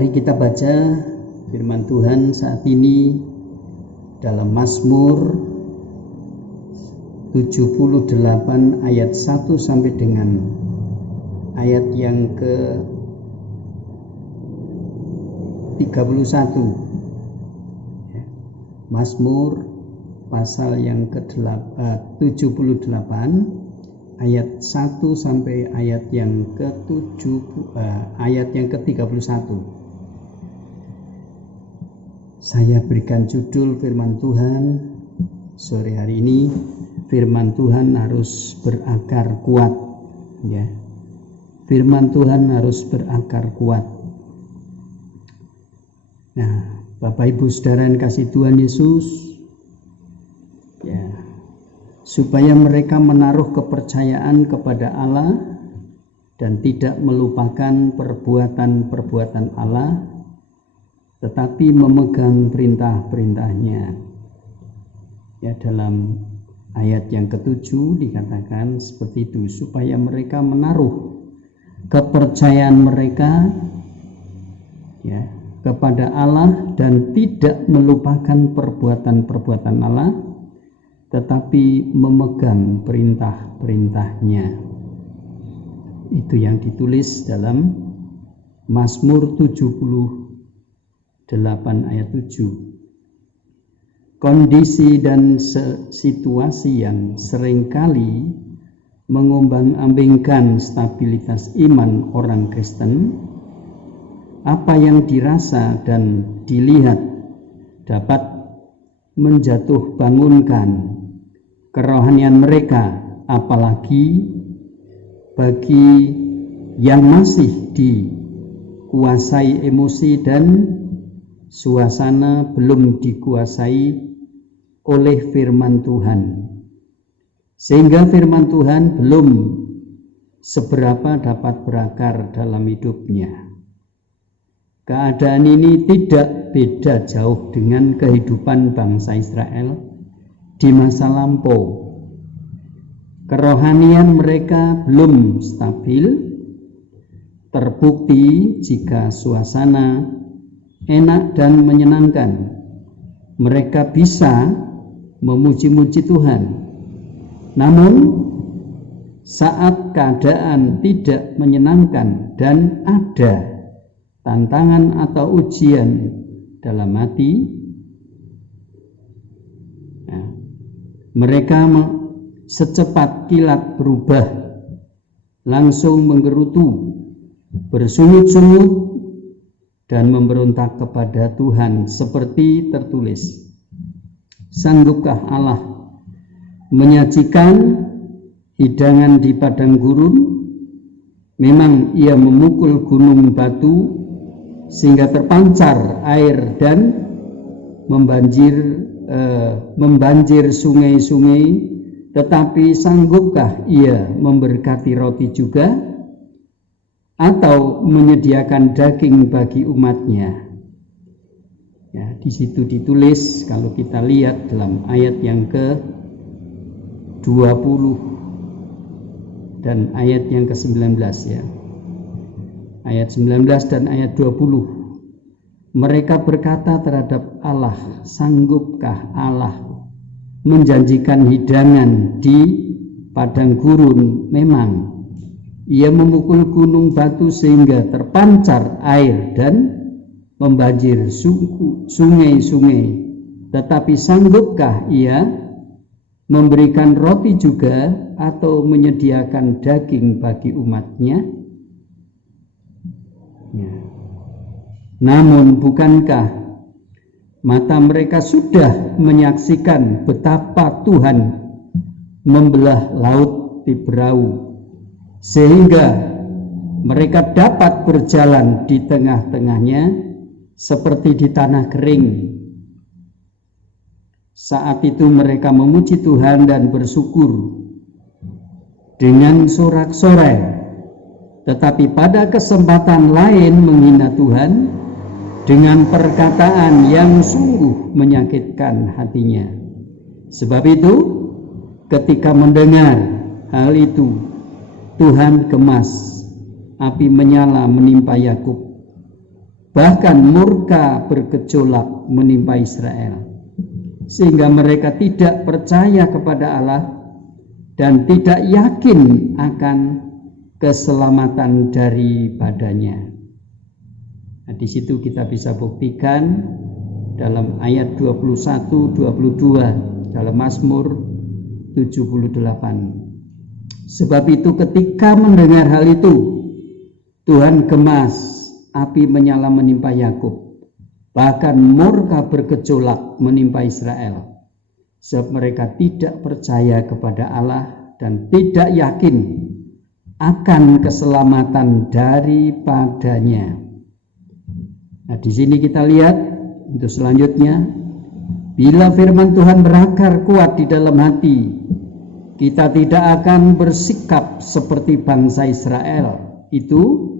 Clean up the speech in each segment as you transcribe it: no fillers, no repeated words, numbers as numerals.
Mari kita baca firman Tuhan saat ini dalam Mazmur 78 ayat 1 sampai dengan ayat yang ke-31. Mazmur pasal yang ke-78 ayat 1 sampai ayat yang ke-31. Saya berikan judul firman Tuhan sore hari ini, firman Tuhan harus berakar kuat, ya. Firman Tuhan harus berakar kuat. Nah, Bapak Ibu Saudara yang kasih Tuhan Yesus, ya, supaya mereka menaruh kepercayaan kepada Allah dan tidak melupakan perbuatan-perbuatan Allah, tetapi memegang perintah-perintahnya. Ya, dalam ayat yang ke-7 dikatakan seperti itu, supaya mereka menaruh kepercayaan mereka, ya, kepada Allah dan tidak melupakan perbuatan-perbuatan Allah, tetapi memegang perintah-perintahnya. Itu yang ditulis dalam Mazmur 78 ayat 7. Kondisi dan situasi yang seringkali mengombang-ambingkan stabilitas iman orang Kristen, apa yang dirasa dan dilihat dapat menjatuh bangunkan kerohanian mereka, apalagi bagi yang masih dikuasai emosi dan suasana belum dikuasai oleh firman Tuhan, sehingga firman Tuhan belum seberapa dapat berakar dalam hidupnya. Keadaan ini tidak beda jauh dengan kehidupan bangsa Israel di masa lampau. Kerohanian mereka belum stabil, terbukti jika suasana enak dan menyenangkan, mereka bisa memuji-muji Tuhan. Namun saat keadaan tidak menyenangkan dan ada tantangan atau ujian dalam hati, ya, mereka secepat kilat berubah, langsung menggerutu, bersungut-sungut dan memberontak kepada Tuhan, seperti tertulis, sanggupkah Allah menyajikan hidangan di padang gurun? Memang ia memukul gunung batu sehingga terpancar air dan membanjir sungai-sungai, tetapi sanggupkah ia memberkati roti juga, atau menyediakan daging bagi umatnya? Ya, di situ ditulis, kalau kita lihat dalam ayat yang ke-20 dan ayat yang ke-19, ya. Ayat 19 dan ayat 20. Mereka berkata terhadap Allah, sanggupkah Allah menjanjikan hidangan di padang gurun? Memang ia memukul gunung batu sehingga terpancar air dan membanjir sungai-sungai, tetapi sanggupkah ia memberikan roti juga atau menyediakan daging bagi umatnya? Ya. Namun bukankah mata mereka sudah menyaksikan betapa Tuhan membelah laut Tiberau, sehingga mereka dapat berjalan di tengah-tengahnya seperti di tanah kering. Saat itu mereka memuji Tuhan dan bersyukur dengan sorak-sorai, tetapi pada kesempatan lain menghina Tuhan dengan perkataan yang sungguh menyakitkan hatinya. Sebab itu, ketika mendengar hal itu, Tuhan gemas, api menyala menimpa Yakub. bahkan murka bergejolak menimpa Israel, sehingga mereka tidak percaya kepada Allah dan tidak yakin akan keselamatan daripadanya. Nah, di situ kita bisa buktikan dalam ayat 21-22 dalam Mazmur 78. Sebab itu ketika mendengar hal itu, Tuhan gemas, api menyala menimpa Yakub, bahkan murka bergejolak menimpa Israel, sebab mereka tidak percaya kepada Allah dan tidak yakin akan keselamatan daripadanya. Nah, di sini kita lihat untuk selanjutnya, bila firman Tuhan berakar kuat di dalam hati, kita tidak akan bersikap seperti bangsa Israel itu,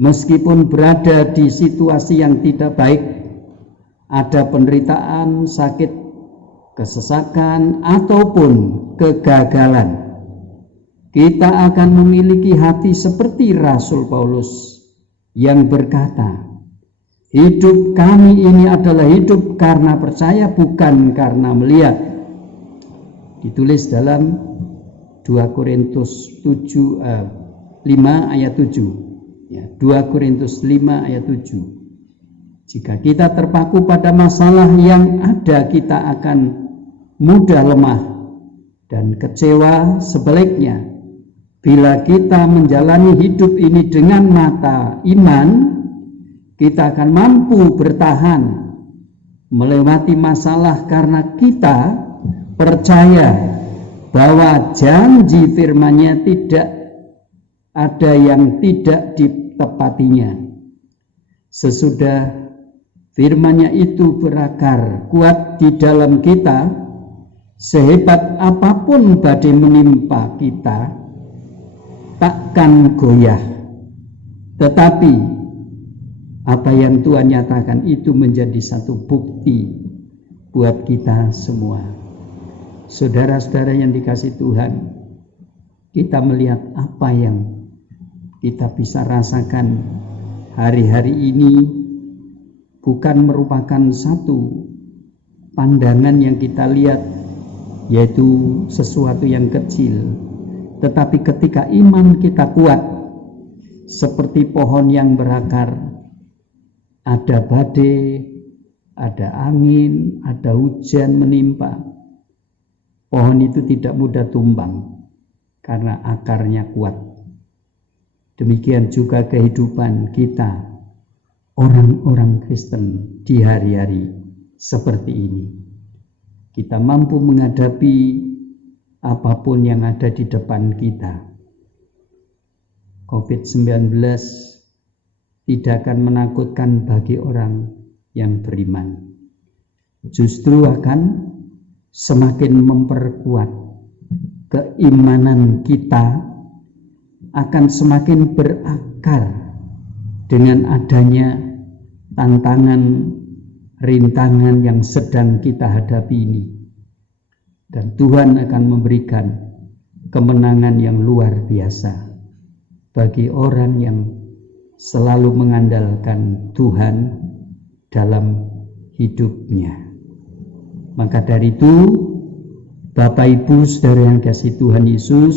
meskipun berada di situasi yang tidak baik, ada penderitaan, sakit, kesesakan, ataupun kegagalan. Kita akan memiliki hati seperti Rasul Paulus yang berkata, hidup kami ini adalah hidup karena percaya, bukan karena melihat. Ditulis dalam 2 Korintus 5 ayat 7. Ya, 2 Korintus 5 ayat 7. Jika kita terpaku pada masalah yang ada, kita akan mudah lemah dan kecewa. Sebaliknya, bila kita menjalani hidup ini dengan mata iman, kita akan mampu bertahan melewati masalah karena kita percaya bahwa janji firman-Nya tidak ada yang tidak ditepatinya. Sesudah firman-Nya itu berakar kuat di dalam kita, sehebat apapun badai menimpa kita, takkan goyah. Tetapi apa yang Tuhan nyatakan itu menjadi satu bukti buat kita semua. Saudara-saudara yang dikasihi Tuhan, kita melihat apa yang kita bisa rasakan hari-hari ini bukan merupakan satu pandangan yang kita lihat, yaitu sesuatu yang kecil. Tetapi ketika iman kita kuat, seperti pohon yang berakar, ada badai, ada angin, ada hujan menimpa, pohon itu tidak mudah tumbang karena akarnya kuat. Demikian juga kehidupan kita, orang-orang Kristen di hari-hari seperti ini. Kita mampu menghadapi apapun yang ada di depan kita. COVID-19 tidak akan menakutkan bagi orang yang beriman. Justru akan semakin memperkuat keimanan kita, akan semakin berakar dengan adanya tantangan, rintangan yang sedang kita hadapi ini. Dan Tuhan akan memberikan kemenangan yang luar biasa bagi orang yang selalu mengandalkan Tuhan dalam hidupnya. Maka dari itu, Bapak Ibu Saudara yang kasih Tuhan Yesus,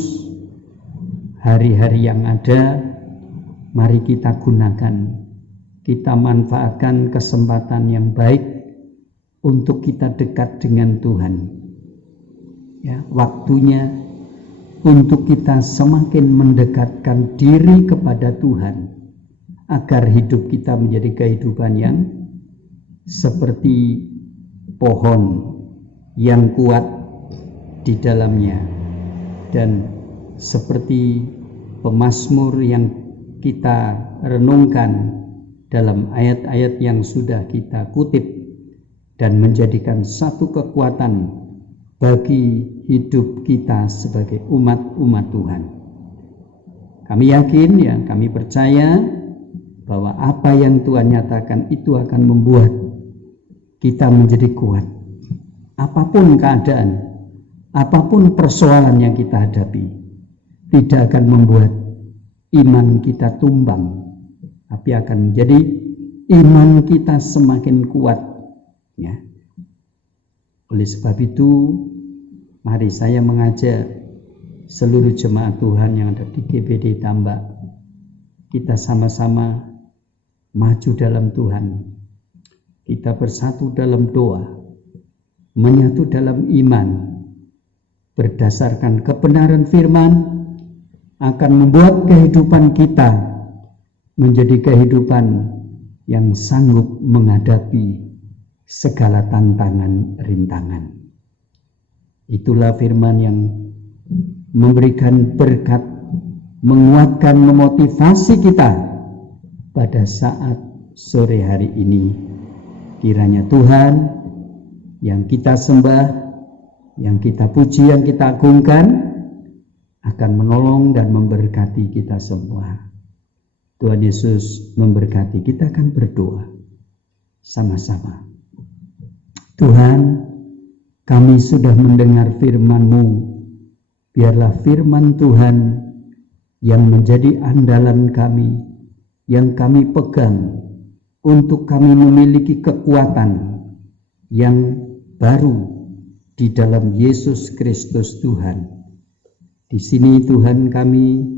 hari-hari yang ada, mari kita gunakan, kita manfaatkan kesempatan yang baik untuk kita dekat dengan Tuhan. Ya, waktunya untuk kita semakin mendekatkan diri kepada Tuhan, agar hidup kita menjadi kehidupan yang seperti pohon yang kuat di dalamnya, dan seperti pemazmur yang kita renungkan dalam ayat-ayat yang sudah kita kutip, dan menjadikan satu kekuatan bagi hidup kita sebagai umat-umat Tuhan. Kami yakin, ya, kami percaya bahwa apa yang Tuhan nyatakan itu akan membuat kita menjadi kuat. Apapun keadaan, apapun persoalan yang kita hadapi, tidak akan membuat iman kita tumbang, tapi akan menjadi iman kita semakin kuat, ya. Oleh sebab itu, mari saya mengajak seluruh jemaat Tuhan yang ada di GBD Tambak, kita sama-sama maju dalam Tuhan. Kita bersatu dalam doa, menyatu dalam iman, berdasarkan kebenaran firman, akan membuat kehidupan kita menjadi kehidupan yang sanggup menghadapi segala tantangan rintangan. Itulah firman yang memberikan berkat, menguatkan, memotivasi kita pada saat sore hari ini. Kiranya Tuhan yang kita sembah, yang kita puji, yang kita agungkan akan menolong dan memberkati kita semua. Tuhan Yesus memberkati. Kita akan berdoa sama-sama. Tuhan, kami sudah mendengar firman-Mu. Biarlah firman Tuhan yang menjadi andalan kami, yang kami pegang untuk kami memiliki kekuatan yang baru di dalam Yesus Kristus Tuhan. Di sini Tuhan kami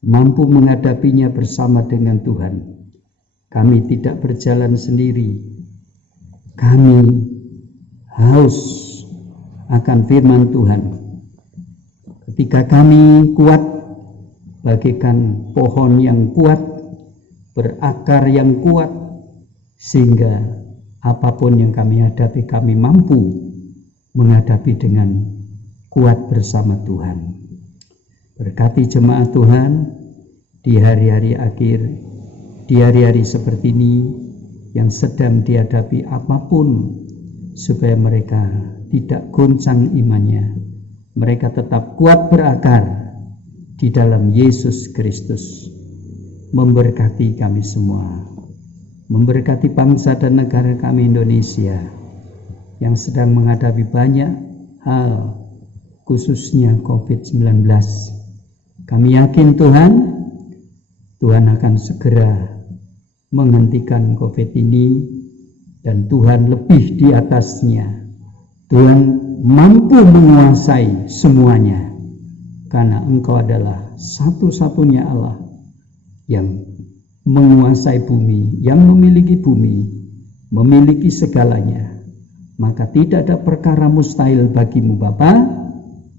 mampu menghadapinya bersama dengan Tuhan. Kami tidak berjalan sendiri. Kami haus akan firman Tuhan. Ketika kami kuat, bagaikan pohon yang kuat, berakar yang kuat, sehingga apapun yang kami hadapi, kami mampu menghadapi dengan kuat bersama Tuhan. Berkati jemaat Tuhan di hari-hari akhir, di hari-hari seperti ini yang sedang dihadapi apapun, supaya mereka tidak goncang imannya. Mereka tetap kuat berakar di dalam Yesus Kristus. Memberkati kami semua. Memberkati bangsa dan negara kami Indonesia yang sedang menghadapi banyak hal, khususnya COVID-19. Kami yakin Tuhan akan segera menghentikan COVID ini, dan Tuhan lebih di atasnya. Tuhan mampu menguasai semuanya, karena Engkau adalah satu-satunya Allah yang menguasai bumi, yang memiliki bumi, memiliki segalanya. Maka tidak ada perkara mustahil bagimu Bapa.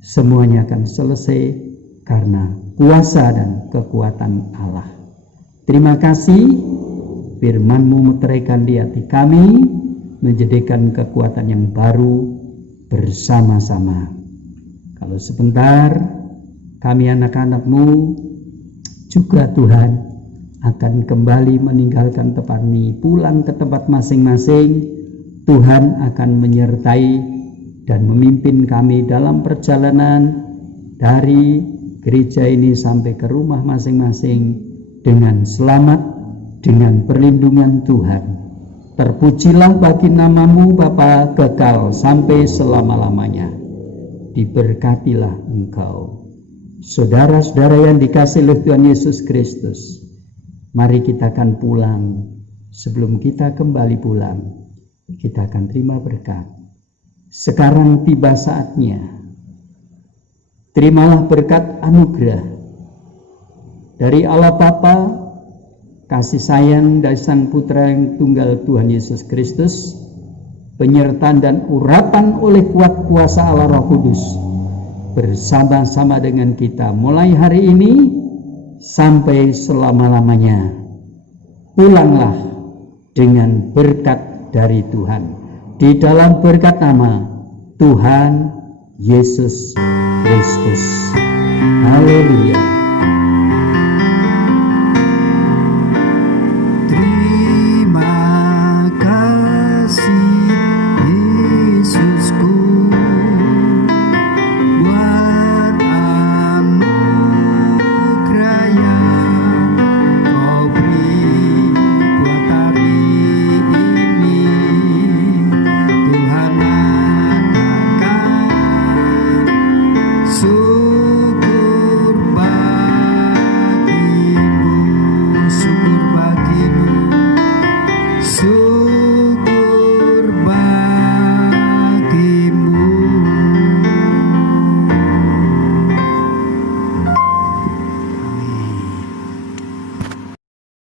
Semuanya akan selesai karena kuasa dan kekuatan Allah. Terima kasih, firman-Mu meteraikan di hati kami, menjadikan kekuatan yang baru bersama-sama. Kalau sebentar kami anak-anak-Mu juga Tuhan akan kembali meninggalkan tempat ini, pulang ke tempat masing-masing. Tuhan akan menyertai dan memimpin kami dalam perjalanan dari gereja ini sampai ke rumah masing-masing dengan selamat, dengan perlindungan Tuhan. Terpujilah bagi nama-Mu Bapa, kekal sampai selama-lamanya. Diberkatilah Engkau. Saudara-saudara yang dikasihi oleh Tuhan Yesus Kristus, mari kita akan pulang. Sebelum kita kembali pulang, kita akan terima berkat. Sekarang tiba saatnya. Terimalah berkat anugerah dari Allah Bapa, kasih sayang dari Sang Putra yang tunggal Tuhan Yesus Kristus, penyertaan dan urapan oleh kuat kuasa Allah Roh Kudus bersama-sama dengan kita mulai hari ini sampai selama-lamanya. Pulanglah dengan berkat dari Tuhan, di dalam berkat nama Tuhan Yesus Kristus. Haleluya.